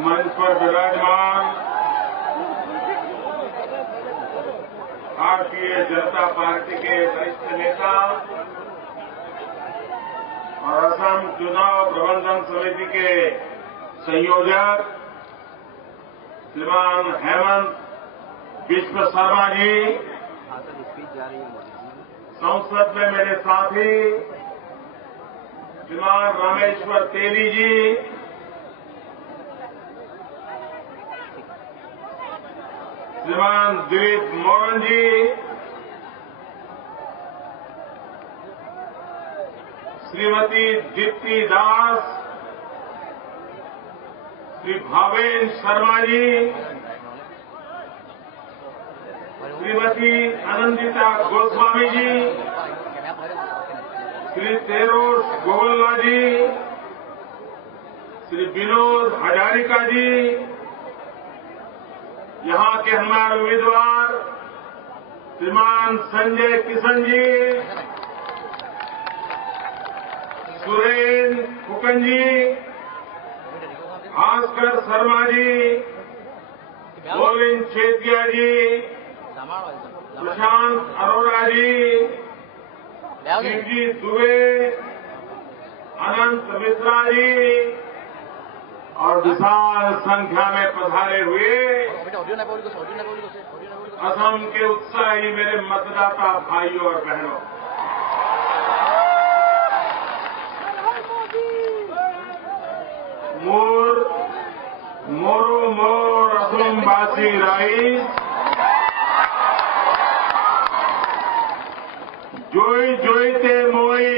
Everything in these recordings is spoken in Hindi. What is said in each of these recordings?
मंच पर विराजमान भारतीय जनता पार्टी के वरिष्ठ नेता और असम चुनाव प्रबंधन समिति के संयोजक श्रीमान हेमंत विश्व शर्मा जी, संसद में मेरे साथी श्रीमान रामेश्वर तेली जी, श्रीमान दिलीप मोरन जी, श्रीमती दीप्ति दास, श्री भावेन शर्मा जी, श्रीमती आनंदिता गोस्वामी जी, श्री तेरोस गोवल्ला जी, श्री विनोद हजारिका जी, यहां के हमारे उम्मीदवार श्रीमान संजय किशन जी, सुरेन फुकन जी, भास्कर शर्मा जी, गोविंद शेतिया जी, प्रशांत अरोड़ा जी, शिवजी दुबे, अनंत मिश्रा जी और विशाल संख्या में पधारे हुए असम के उत्साही मेरे मतदाता भाइयों और बहनों, मोरो मोर असमवासी राइज जोई जोईते मोई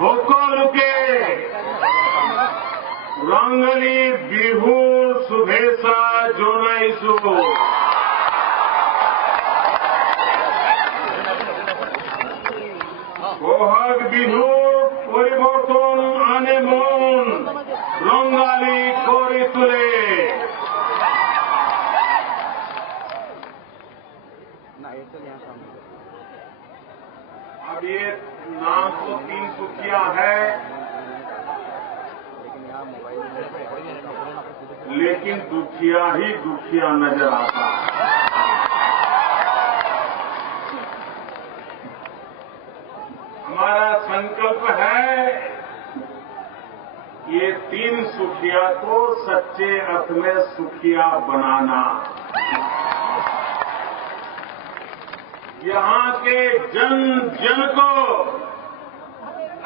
होकोलुके रंगली बिहू शुभेच्छा जोनाइसु बोहग बिहू परिवर्तन आने मन रंगाली कोरी तुले। अब ये नाम तो 3 सुखिया है, लेकिन दुखिया ही दुखिया नजर आता है। हमारा संकल्प है ये 3 सुखिया को सच्चे अर्थ में सुखिया बनाना। यहां के जन जन को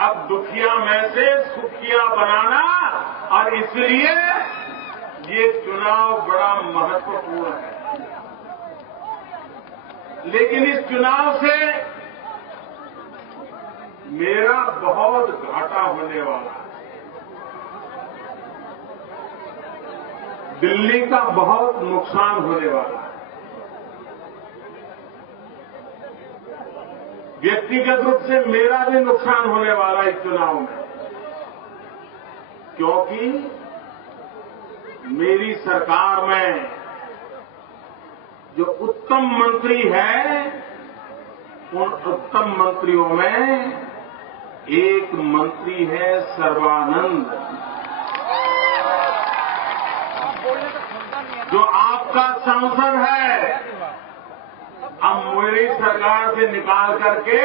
अब दुखिया में से सुखिया बनाना, और इसलिए ये चुनाव बड़ा महत्वपूर्ण है। लेकिन इस चुनाव से मेरा बहुत घाटा होने वाला है। दिल्ली का बहुत नुकसान होने वाला है। व्यक्तिगत रूप से मेरा भी नुकसान होने वाला है इस चुनाव में, क्योंकि मेरी सरकार में जो उत्तम मंत्री हैं, उन उत्तम मंत्रियों में एक मंत्री है सर्बानंद, जो आपका सांसद है। अब मेरी सरकार से निकाल करके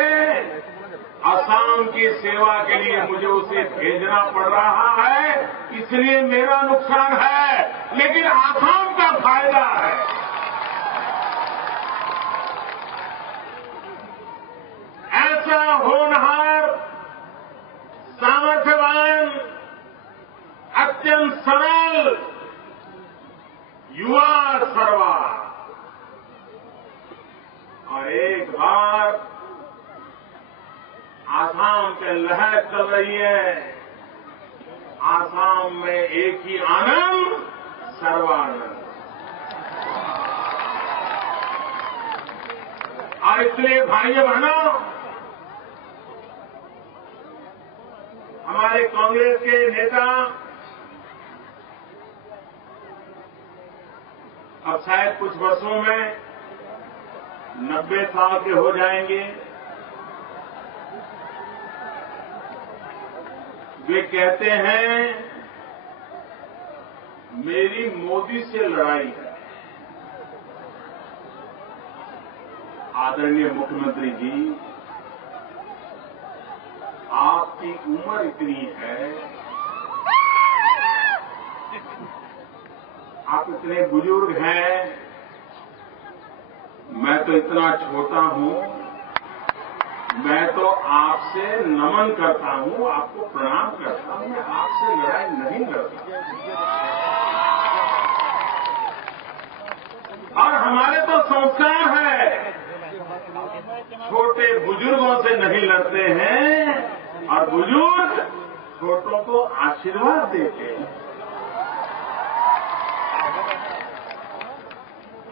असम की सेवा के लिए मुझे उसे भेजना पड़ रहा है, इसलिए मेरा नुकसान है, लेकिन असम का फायदा है। ऐसा होनहार, सामर्थ्यवान, अत्यंत सरल युवा सरवा, और एक बार आसाम पे लहर चल रही है। आसाम में एक ही आनंद, सर्वानंद। और इसलिए भाइयों बहनों, हमारे कांग्रेस के नेता अब शायद कुछ वर्षों में 90 साल के हो जाएंगे। वे कहते हैं मेरी मोदी से लड़ाई है। आदरणीय मुख्यमंत्री जी, आपकी उम्र इतनी है, आप इतने बुजुर्ग हैं, मैं तो इतना छोटा हूं, मैं तो आपसे नमन करता हूं, आपको प्रणाम करता हूं, मैं आपसे लड़ाई नहीं लड़ता। और हमारे तो संस्कार है, छोटे बुजुर्गों से नहीं लड़ते हैं और बुजुर्ग छोटों को आशीर्वाद देते हैं।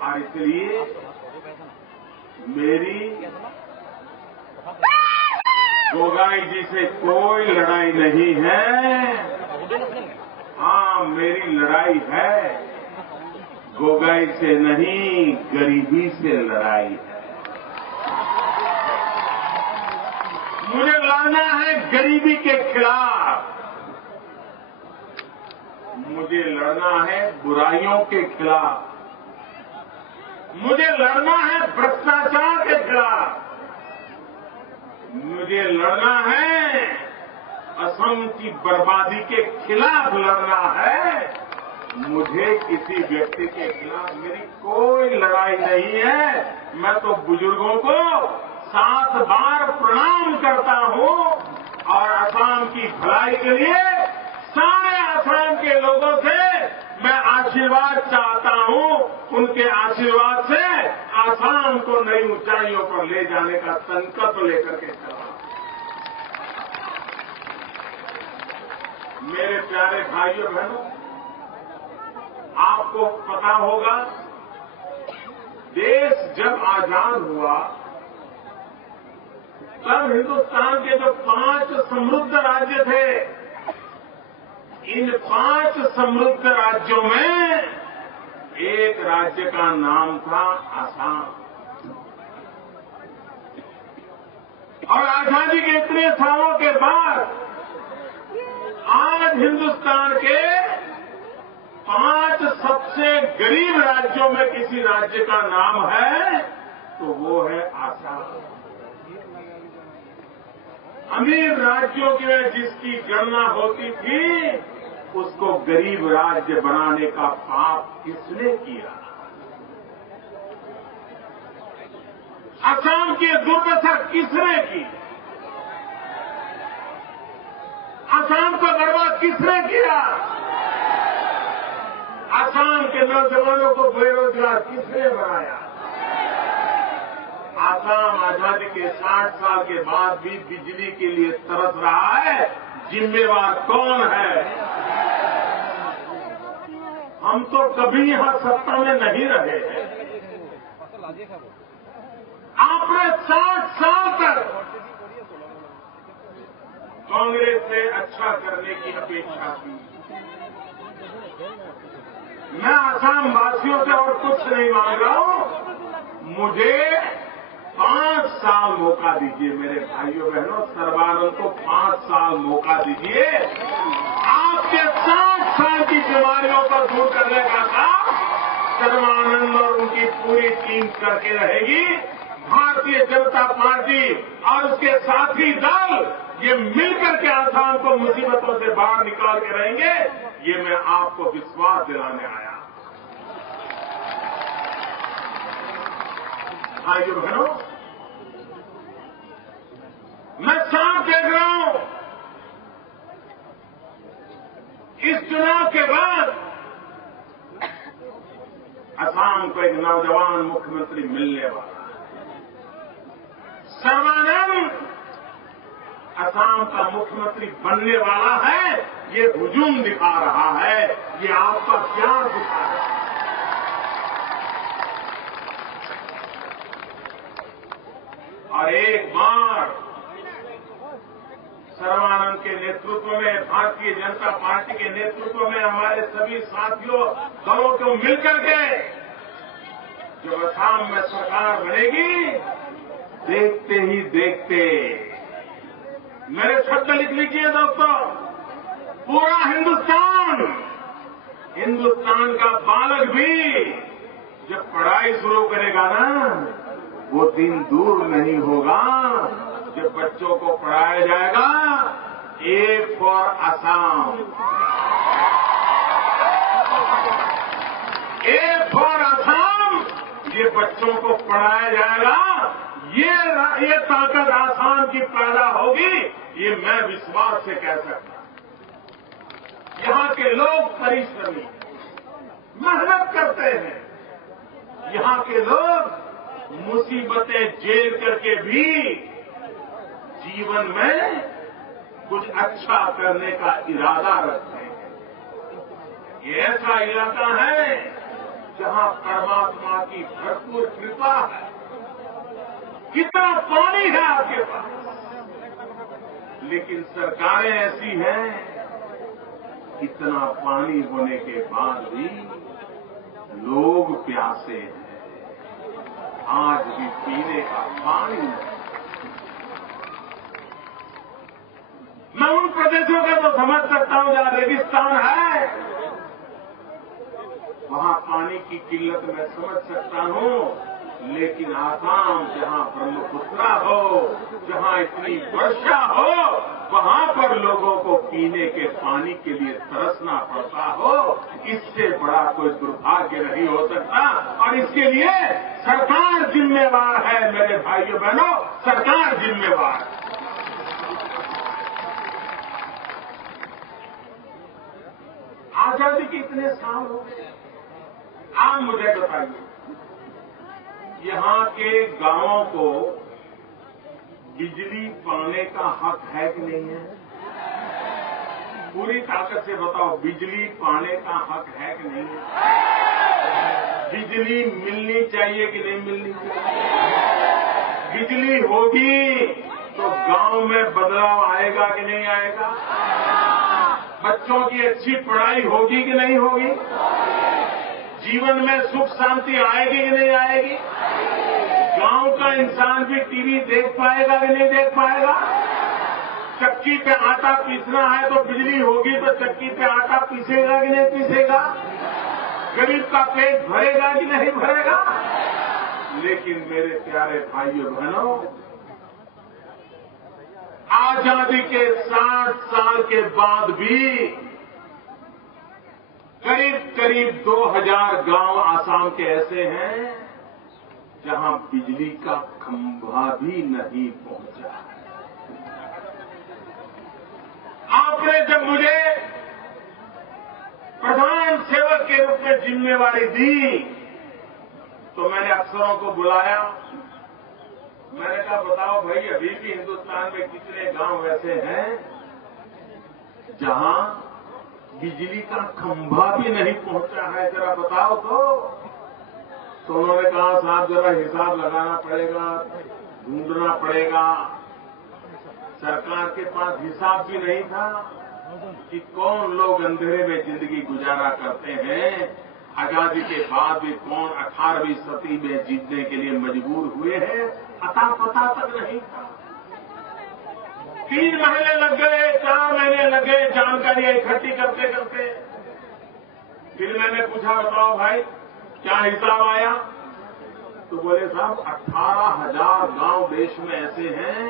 और इसलिए मेरी गोगाई जी से कोई लड़ाई नहीं है। हाँ, मेरी लड़ाई है गोगाई से नहीं, गरीबी से लड़ाई है। मुझे लड़ना है गरीबी के खिलाफ, मुझे लड़ना है बुराइयों के खिलाफ, मुझे लड़ना है भ्रष्टाचार के खिलाफ, मुझे लड़ना है असम की बर्बादी के खिलाफ लड़ना है। मुझे किसी व्यक्ति के खिलाफ मेरी कोई लड़ाई नहीं है। मैं तो बुजुर्गों को 7 बार प्रणाम करता हूं और असम की भलाई के लिए सारे असम के लोगों से मैं आशीर्वाद चाहता हूं। उनके आशीर्वाद से असम को नई ऊंचाइयों पर ले जाने का संकल्प लेकर के चला। मेरे प्यारे भाइयों बहनों, आपको पता होगा, देश जब आजाद हुआ तब हिंदुस्तान के जो 5 समृद्ध राज्य थे, इन 5 समृद्ध राज्यों में एक राज्य का नाम था असम। और आजादी के इतने सालों के बाद आज हिंदुस्तान के 5 सबसे गरीब राज्यों में किसी राज्य का नाम है तो वो है असम। अमीर राज्यों की जिसकी गणना होती थी, उसको गरीब राज्य बनाने का पाप किसने किया? असम की दुर्दशा किसने की? असम को बर्बाद किसने किया? असम के नौजवानों को बेरोजगार किसने बनाया? असम आजादी के 60 साल के बाद भी बिजली के लिए तरस रहा है, जिम्मेवार कौन है? हम तो कभी यहां सत्ता में नहीं रहे हैं। आपने 60 साल तक कांग्रेस से अच्छा करने की अपेक्षा की। मैं असम वासियों से और कुछ नहीं मांग रहा हूं, मुझे 5 साल मौका दीजिए। मेरे भाइयों बहनों, सर्बानंद को 5 साल मौका दीजिए। आपके 60 साल की बीमारियों को दूर करने का काम सर्बानंद और उनकी पूरी टीम करके रहेगी। भारतीय जनता पार्टी और उसके साथी दल ये मिलकर के असम को मुसीबतों से बाहर निकाल के रहेंगे, ये मैं आपको विश्वास दिलाने आया। भाइयों बहनों, मैं साफ देख रहा हूं, इस चुनाव के बाद असम को एक नौजवान मुख्यमंत्री मिलने वाला है। सर्बानंद असम का मुख्यमंत्री बनने वाला है। ये हुजूम दिखा रहा है, ये आपका प्यार दिखा रहा है। और एक बार सर्बानंद के नेतृत्व में, भारतीय जनता पार्टी के नेतृत्व में हमारे सभी साथियों दलों को मिलकर के जब असम में सरकार बनेगी, देखते ही देखते, मेरे शब्द लिख लीजिए दोस्तों, पूरा हिंदुस्तान का बालक भी जब पढ़ाई शुरू करेगा ना, वो दिन दूर नहीं होगा जब बच्चों को पढ़ाया जाएगा A for Assam, A for Assam. ये बच्चों को पढ़ाया जाएगा, ये ताकत आसाम की पैदा होगी, ये मैं विश्वास से कह सकता। यहाँ के लोग परिश्रमी, मेहनत करते हैं। यहाँ के लोग मुसीबतें झेल करके भी जीवन में कुछ अच्छा करने का इरादा रखते हैं। ये ऐसा इलाका है जहाँ परमात्मा की भरपूर कृपा है। कितना पानी है आपके पास, लेकिन सरकारें ऐसी हैं, इतना पानी होने के बाद भी लोग प्यासे हैं, आज भी पीने का पानी नहीं। मैं उन प्रदेशों का तो समझ सकता हूं जहां रेगिस्तान है, वहां पानी की किल्लत मैं समझ सकता हूं, लेकिन आसाम जहां ब्रह्मपुत्रा हो, जहां इतनी वर्षा हो, वहां पर लोगों को पीने के पानी के लिए तरसना पड़ता हो, इससे बड़ा कोई दुर्भाग्य नहीं हो सकता। और इसके लिए सरकार जिम्मेवार है मेरे भाइयों बहनों, सरकार जिम्मेवार है। आजादी के इतने साल हो गए, आप मुझे बताइए, यहाँ के गांवों को बिजली पाने का हक है कि नहीं है? पूरी ताकत से बताओ, बिजली पाने का हक है कि नहीं है? बिजली मिलनी चाहिए कि नहीं मिलनी चाहिए? बिजली होगी तो गांव में बदलाव आएगा कि नहीं आएगा? बच्चों की अच्छी पढ़ाई होगी कि नहीं होगी? जीवन में सुख शांति आएगी कि नहीं आएगी? गांव का इंसान भी टीवी देख पाएगा कि नहीं देख पाएगा? चक्की पे आटा पीसना है तो बिजली होगी तो चक्की पे आटा पीसेगा कि नहीं पीसेगा? गरीब का पेट भरेगा कि नहीं भरेगा? लेकिन मेरे प्यारे भाइयों बहनों, आजादी के 60 साल के बाद भी करीब 2000 गांव आसाम के ऐसे हैं जहां बिजली का खंभा भी नहीं पहुंचा है। आपने जब मुझे प्रधान सेवक के रूप में जिम्मेवारी दी तो मैंने अफसरों को बुलाया। मैंने कहा, बताओ भाई, अभी भी हिंदुस्तान में कितने गांव ऐसे हैं जहां बिजली का खंभा भी नहीं पहुंचा है, जरा बताओ तो उन्होंने कहा, साहब जरा हिसाब लगाना पड़ेगा, ढूंढना पड़ेगा। सरकार के पास हिसाब भी नहीं था कि कौन लोग अंधेरे में जिंदगी गुजारा करते हैं। आजादी के बाद भी कौन 18वीं सदी में जीतने के लिए मजबूर हुए हैं, अता पता तक नहीं था। 3 महीने लग गए, 4 महीने लग गए जानकारियां इकट्ठी करते करते। फिर मैंने पूछा, बताओ भाई क्या हिसाब आया? तो बोले, साहब 18,000 गांव देश में ऐसे हैं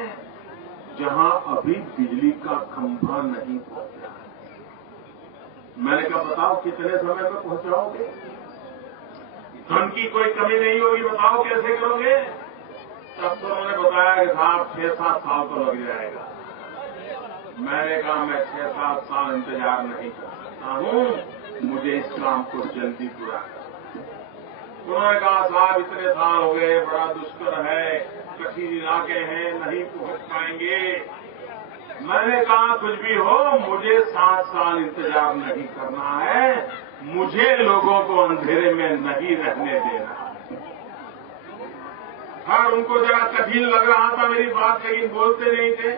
जहां अभी बिजली का खंभा नहीं पहुंचा है। मैंने कहा, बताओ कितने समय में पहुंचाओगे? धन की कोई कमी नहीं होगी, बताओ कैसे करोगे? तब तो उन्होंने बताया कि साहब 6-7 साल तो लग जाएगा। मैंने कहा, मैं 6-7 साल इंतजार नहीं कर सकता हूं, मुझे इस काम को जल्दी पूरा करना। उन्होंने कहा, साहब इतने साल हो गए, बड़ा दुष्कर है, कठिन इलाके हैं, नहीं पहुंच पाएंगे। मैंने कहा, कुछ भी हो, मुझे 7 साल इंतजार नहीं करना है, मुझे लोगों को अंधेरे में नहीं रहने देना। हर उनको जरा कठिन लग रहा था मेरी बात, लेकिन बोलते नहीं थे।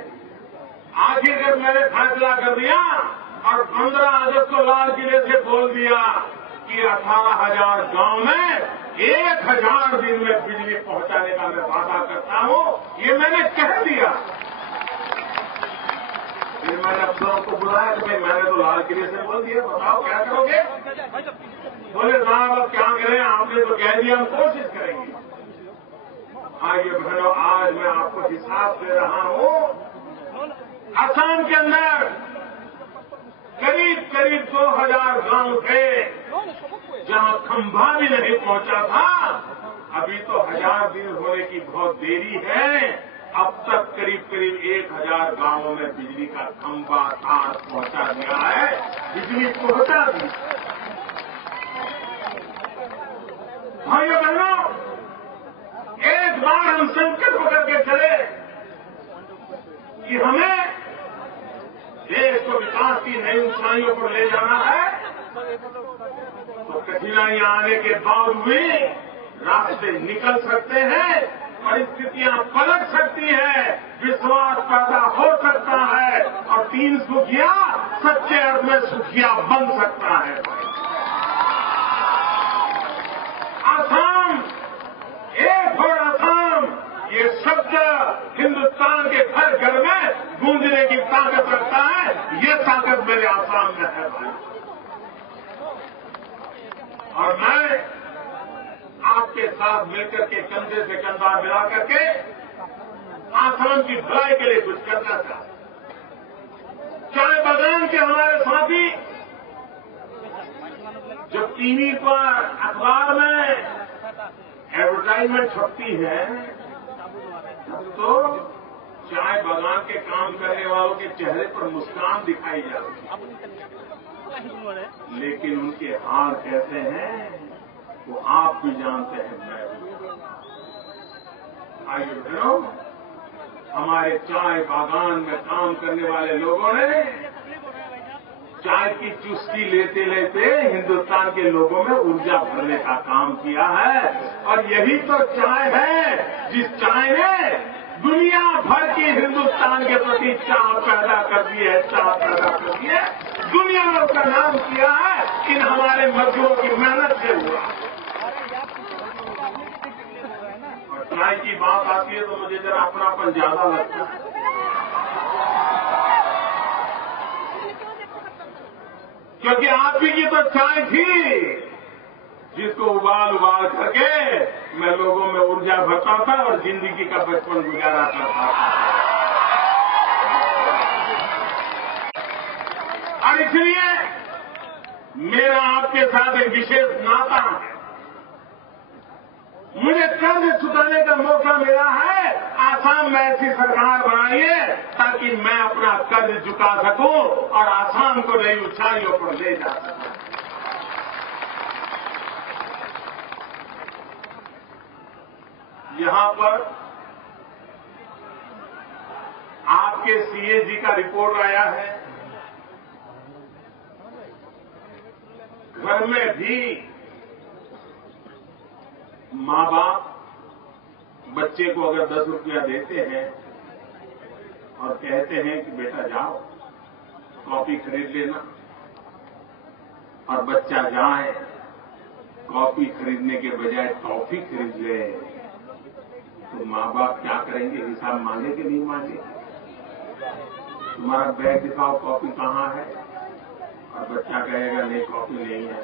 आखिर जब मैंने फैसला कर दिया और 15 अगस्त को लाल किले से बोल दिया कि 18,000 गांव में 1000 दिन में बिजली पहुंचाने का मैं वादा करता हूं, ये मैंने कह दिया। फिर मैंने अफसरों को बुलाया कि भाई मैंने तो लाल किले से बोल दिया, बताओ क्या करोगे? बोले साहब अब क्या करें, आपने तो कह दिया, हम कोशिश करेंगे। आइए बहनों, आज मैं आपको हिसाब दे रहा हूं। असम के अंदर करीब करीब 2000 गांव थे जहां खंभा भी नहीं पहुंचा था। अभी तो 1000 दिन होने की बहुत देरी है। अब तक करीब करीब 1000 गांवों में बिजली का खंभा तार पहुंचा दिया है, बिजली पहुंचा दी। भाइयों बहनों, एक बार हम संकल्प करके चले कि हमें देश को विकास की नई ऊंचाइयों पर ले जाना है, तो कठिनाइयां आने के बाद भी रास्ते निकल सकते हैं, परिस्थितियां पलट सकती है, विश्वास पैदा हो सकता है और 3 सुखिया सच्चे अर्थ में सुखिया बन सकता है। असम, एक और असम, ये शब्द हिंदुस्तान के हर घर में गूंजने की ताकत रखता है। ये ताकत मेरे आसाम में है भाई। और मैं आपके साथ मिलकर के कंधे से कंधा मिला करके आसाम की भलाई के लिए कुछ करना चाहता हूं। चाय बागान के हमारे साथी जो टीवी पर, अखबार में एडवर्टाइजमेंट छपती है, तो चाय बागान के काम करने वालों के चेहरे पर मुस्कान दिखाई जाती है, लेकिन उनके हाल कैसे हैं वो आप भी जानते हैं, मैं भी। आइए बहनों, हमारे चाय बागान में काम करने वाले लोगों ने चाय की चुस्की लेते लेते हिंदुस्तान के लोगों में ऊर्जा भरने का काम किया है। और यही तो चाय है जिस चाय ने दुनिया भर की हिंदुस्तान के प्रति चाह पैदा कर दी है, चाह पैदा कर दी है। दुनिया में उसका नाम किया है, इन हमारे मजदूरों की मेहनत से हुआ। और चाय की बात आती है तो मुझे जरा अपनापन ज्यादा लगता है, क्योंकि आप ही की तो चाय थी जिसको उबाल उबाल करके मैं लोगों में ऊर्जा भरता था और जिंदगी का बचपन गुजारा करता था। और इसलिए मेरा आपके साथ एक विशेष नाता है। मुझे कर्ज चुकाने का मौका मिला है। आसाम में ऐसी सरकार बनाइए ताकि मैं अपना कर्ज चुका सकूं और आसाम को नई ऊंचाइयों पर ले जा सकूं। यहां पर आपके सीएजी का रिपोर्ट आया है। घर में भी माँ बाप बच्चे को अगर 10 रुपया देते हैं और कहते हैं कि बेटा जाओ कॉपी खरीद लेना, और बच्चा जाए कॉपी खरीदने के बजाय टॉफी खरीद ले, तो माँ बाप क्या करेंगे? हिसाब मांगे कि नहीं मांगे? तुम्हारा बैग दिखाओ, कॉपी कहाँ है? और बच्चा कहेगा नहीं कॉपी नहीं है।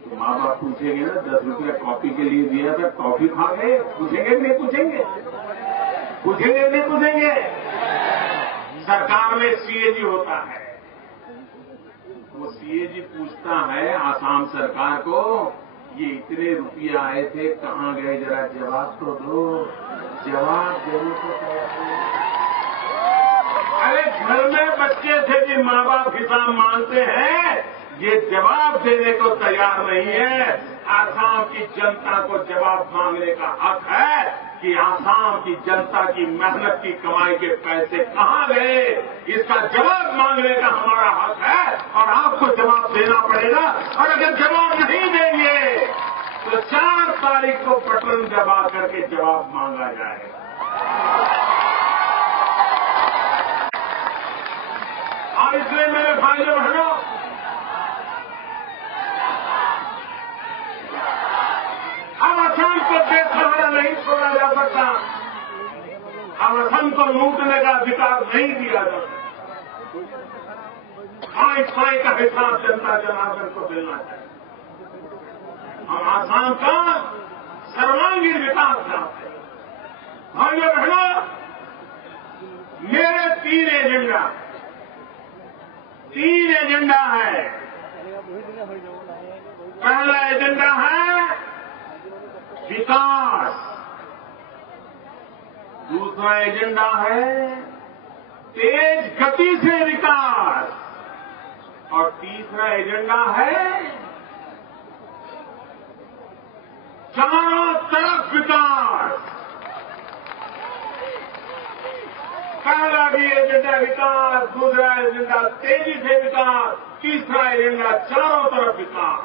तो माँ बाप पूछेंगे ना 10 रुपया कॉपी के लिए दिया था, टॉफी खा गए? पूछेंगे नहीं पूछेंगे? पूछेंगे नहीं पूछेंगे? सरकार में सीएजी होता है, वो सीएजी पूछता है आसाम सरकार को, ये इतने रुपये आए थे कहाँ गए, जरा जवाब तो दो। जवाब देने को तैयार। अरे घर में बच्चे थे जिन माँ बाप हिसाब मांगते हैं, ये जवाब देने को तैयार नहीं है। आसाम की जनता को जवाब मांगने का हक है कि आसाम की जनता की मेहनत की कमाई के पैसे कहाँ गए, इसका जवाब मांगने का हमारा हक है और आपको जवाब देना पड़ेगा। और अगर जवाब नहीं देंगे तो 4 तारीख को बटन दबा करके जवाब मांगा जाएगा। और इसलिए मेरे भाइयों बहनों, अब असम को बेसहारा नहीं छोड़ा जा सकता, अब असम को लूटने का अधिकार नहीं दिया जा सकता। खाई खाई का हिसाब जनता जनार्दन को मिलना चाहिए। हम आसाम का सर्वांगीण विकास चाहते हैं। भाइयों बहनों, मेरे तीन एजेंडा है। पहला एजेंडा है विकास, दूसरा एजेंडा है तेज गति से विकास, और तीसरा एजेंडा है चारों तरफ विकास। पहला भी एजेंडा विकास, दूसरा एजेंडा तेजी से विकास, तीसरा एजेंडा चारों तरफ विकास।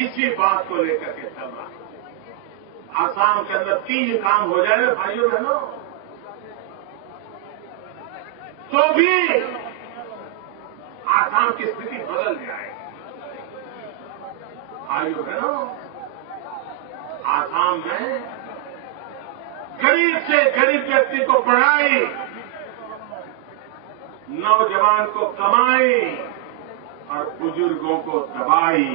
इसी बात को लेकर के चल रहा है। आसाम के अंदर 3 काम हो जाए ना भाइयों बहनों, तो भी आसाम की स्थिति बदल जाएगी। भाइयों बहनों, आसाम में गरीब से गरीब व्यक्ति को पढ़ाई, नौजवान को कमाई और बुजुर्गों को दवाई।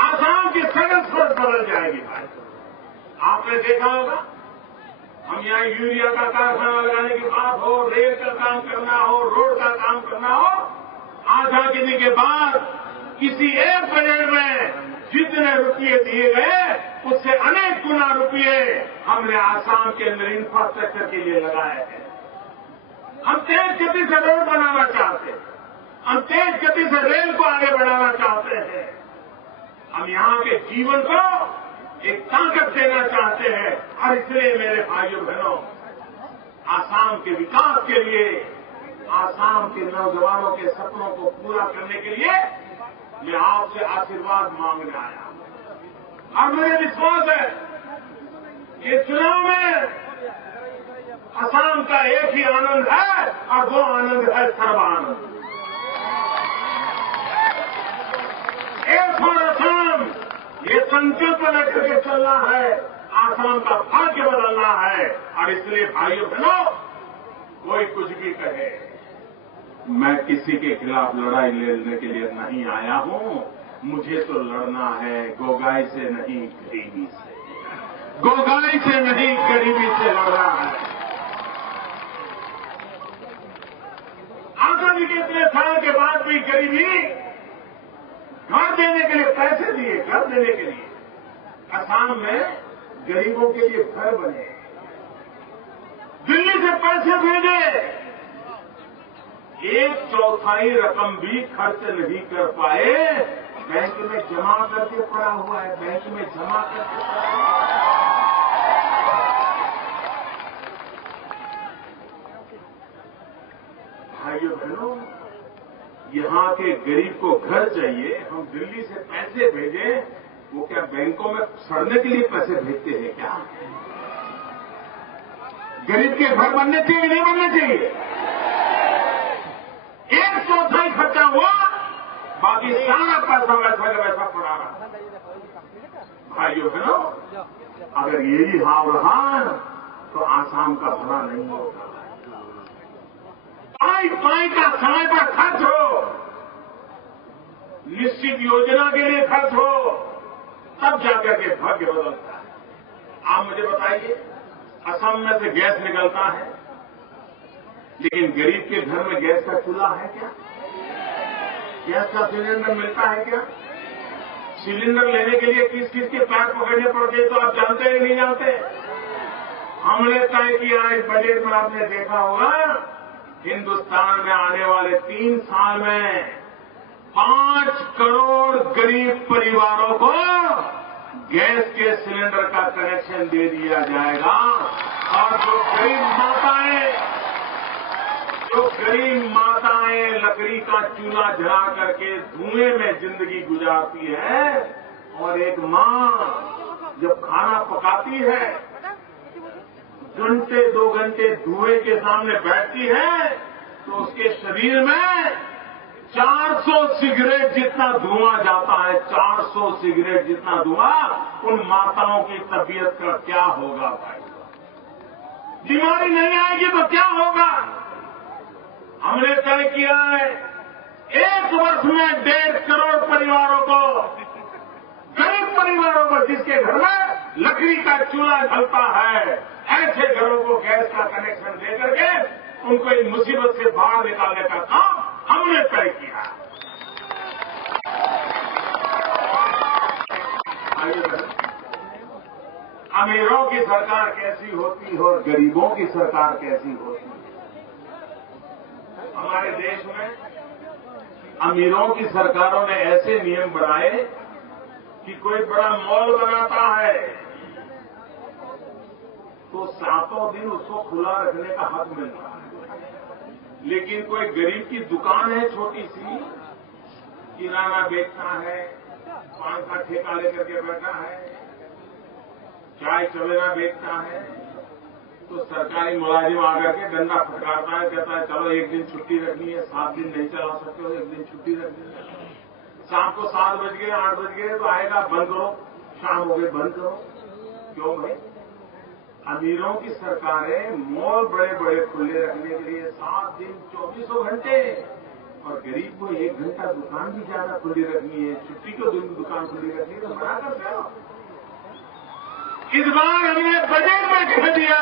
आसाम की सड़क सोच बदल जाएगी भाई। आपने देखा होगा, हम यहाँ यूरिया का कारखाना लगाने की बात हो, रेल का काम करना हो, रोड का काम करना हो, आजादी के बाद किसी एक बजट में जितने रुपये दिए गए उससे अनेक गुना रुपये हमने आसाम के अंदर इंफ्रास्ट्रक्चर के लिए लगाए हैं। हम तेज गति से रोड बनाना चाहते हैं, हम तेज गति से रेल को आगे बढ़ाना चाहते हैं, हम यहाँ के जीवन को एक ताकत देना चाहते हैं। और इसलिए मेरे भाइयों बहनों, आसाम के विकास के लिए, आसाम के नौजवानों के सपनों को पूरा करने के लिए मैं आपसे आशीर्वाद मांगने आया हूं। और मुझे विश्वास है कि चुनाव में असम का एक ही आनंद है, और वो आनंद है सर्वानंद। एक और असम, ये संकल्प लेकर के चलना है, आसाम का भाग्य बदलना है। और इसलिए भाइयों बहनों, कोई कुछ भी कहे, मैं किसी के खिलाफ लड़ाई लड़ने के लिए नहीं आया हूं। मुझे तो लड़ना है गोगाई से नहीं गरीबी से, गोगाई से नहीं गरीबी से लड़ना है। आजादी के इतने साल के बाद भी गरीबी, घर देने के लिए पैसे दिए, घर देने के लिए असम में गरीबों के लिए घर बने, दिल्ली से पैसे भेजे, 1/4 रकम भी खर्च नहीं कर पाए, बैंक में जमा करके पड़ा हुआ है, बैंक में जमा करके पड़ा हुआ है। भाइयों बहनों, यहाँ के गरीब को घर चाहिए, हम दिल्ली से पैसे भेजें, वो क्या बैंकों में सड़ने के लिए पैसे भेजते हैं क्या? गरीब के घर बनने चाहिए, नहीं बनने चाहिए? 1/4 खर्चा हुआ, बाकी सारा पैसा वैसा का वैसा पड़ा रहा। भाइयों बहनों, अगर यही हाव रहा तो आसाम का भला नहीं होगा। पाई का समय पर खर्च हो, निश्चित योजना के लिए खर्च हो, तब जाकर के भाग्य बदलता है। आप मुझे बताइए, असम में से गैस निकलता है, लेकिन गरीब के घर में गैस का चूल्हा है क्या? गैस का सिलेंडर मिलता है क्या? सिलेंडर लेने के लिए किस किस के पैर पकड़ने पड़ते हैं, तो आप जानते हैं नहीं जानते? हमने तय किया, इस बजट में आपने देखा होगा, हिंदुस्तान में आने वाले 3 साल में 5 करोड़ गरीब परिवारों को गैस के सिलेंडर का कनेक्शन दे दिया जाएगा। और जो गरीब माताएं लकड़ी का चूल्हा जला करके धुएं में जिंदगी गुजारती है, और एक मां जब खाना पकाती है, घंटे 2 घंटे धुएं के सामने बैठती है, तो उसके शरीर में 400 सिगरेट जितना धुआं जाता है। 400 सिगरेट जितना धुआं, उन माताओं की तबीयत का क्या होगा भाई? बीमारी नहीं आएगी तो क्या होगा? हमने तय किया है 1 वर्ष में 1.5 करोड़ परिवारों को, गरीब परिवारों को जिसके घर में लकड़ी का चूल्हा जलता है, ऐसे घरों को गैस का कनेक्शन दे करके उनको इस मुसीबत से बाहर निकालने का काम हमने तय किया। अमीरों की सरकार कैसी होती है और गरीबों की सरकार कैसी होती है? हमारे देश में अमीरों की सरकारों ने ऐसे नियम बनाए कि कोई बड़ा मॉल बनाता है तो 7 दिन उसको खुला रखने का हक मिलता है, लेकिन कोई गरीब की दुकान है छोटी सी, किराना बेचता है, पान का ठेका लेकर के बैठा है, चाय चवेरा बेचता है, तो सरकारी मुलाजिम आकर के डंडा फटकारता है, कहता है चलो 1 दिन छुट्टी रखनी है, 7 दिन नहीं चला सकते हो, 1 दिन छुट्टी रखनी है। शाम को 7 बज गए 8 बज गए तो आएगा, बंद करो, शाम हो गई बंद करो। क्यों भाई? अमीरों की सरकारें मॉल बड़े बड़े खुले रखने के लिए 7 दिन 24 घंटे, और गरीब को 1 घंटा दुकान भी ज्यादा खुली रखनी है, छुट्टी के दिन दुकान खुली रखनी है, तो मना करते हो। इस बार हमने बजट में कह दिया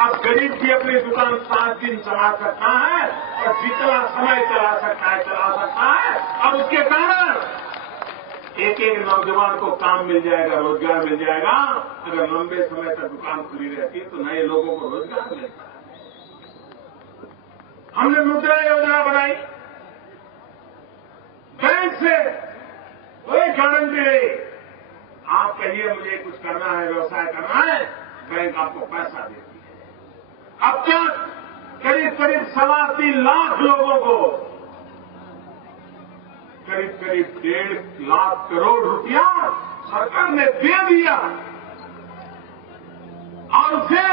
अब गरीब भी अपनी दुकान 7 दिन चला सकता है और जितना समय चला सकता है। अब उसके कारण एक नौजवान को काम मिल जाएगा, रोजगार मिल जाएगा। अगर लंबे समय तक दुकान खुली रहती है तो नए लोगों को रोजगार मिलता है। हमने मुद्रा योजना बनाई, बैंक से कोई गारंटी नहीं, आप कहिए मुझे कुछ करना है, व्यवसाय करना है, बैंक आपको पैसा देती है। अब तक करीब 3.25 लाख लोगों को करीब 1.5 लाख करोड़ रुपया सरकार ने दे दिया, और उसे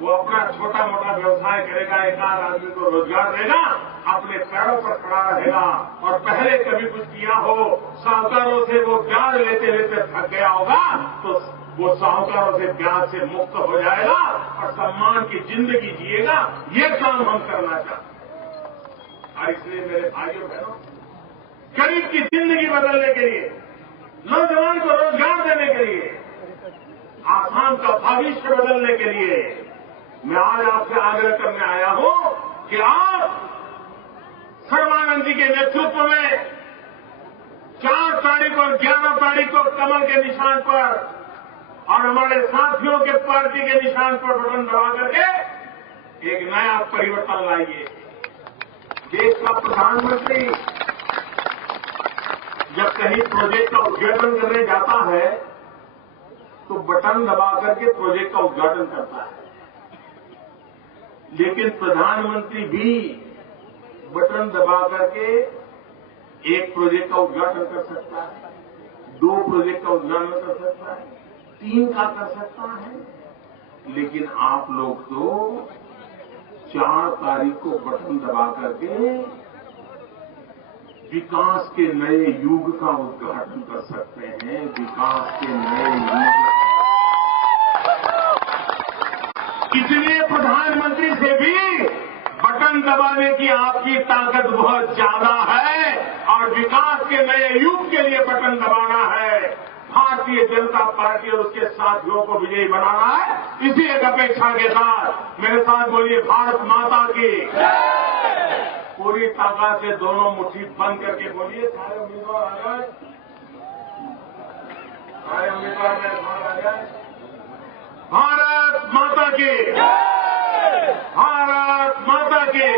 वो अपना छोटा मोटा व्यवसाय करेगा, 1 आध आदमी को रोजगार देगा, अपने पैरों पर खड़ा रहेगा। और पहले कभी कुछ किया हो, साहूकारों से वो ब्याज लेते लेते थक गया होगा, तो वो साहूकारों से ब्याज से मुक्त हो जाएगा और सम्मान की जिंदगी जिएगा। ये काम हम करना चाहते हैं। और इसलिए मेरे भाइयों बहनों, गरीब की जिंदगी बदलने के लिए, नौजवान को रोजगार देने के लिए, आसाम का भविष्य बदलने के लिए मैं आज आपसे आग्रह करने आया हूं कि आप सर्बानंद जी के नेतृत्व में 4 तारीख और 11 तारीख को कमल के निशान पर और हमारे साथियों के पार्टी के निशान पर बटन दबा करके एक नया परिवर्तन लाइए। देश का प्रधानमंत्री जब कहीं प्रोजेक्ट का उद्घाटन करने जाता है तो बटन दबा करके प्रोजेक्ट का उद्घाटन करता है, लेकिन प्रधानमंत्री भी बटन दबा करके 1 प्रोजेक्ट का उद्घाटन कर सकता है, 2 प्रोजेक्ट का उद्घाटन कर सकता है, 3 का कर सकता है। लेकिन आप लोग तो 4 तारीख को बटन दबा करके विकास के नए युग का उद्घाटन कर सकते हैं। विकास के नए युग, इसलिए प्रधानमंत्री से भी बटन दबाने की आपकी ताकत बहुत ज्यादा है और विकास के नए युग के लिए बटन दबाना है। भारतीय जनता पार्टी और उसके साथियों को विजयी बनाना है। इसी एक अपेक्षा के साथ मेरे साथ बोलिए, भारत माता की पूरी ताकत से दोनों मुट्ठी बंद करके बोलिए। सारे उम्मीदवार आ जाए, सारे उम्मीदवार मेरे साथ आ जाए। भारत माता की, भारत माता की।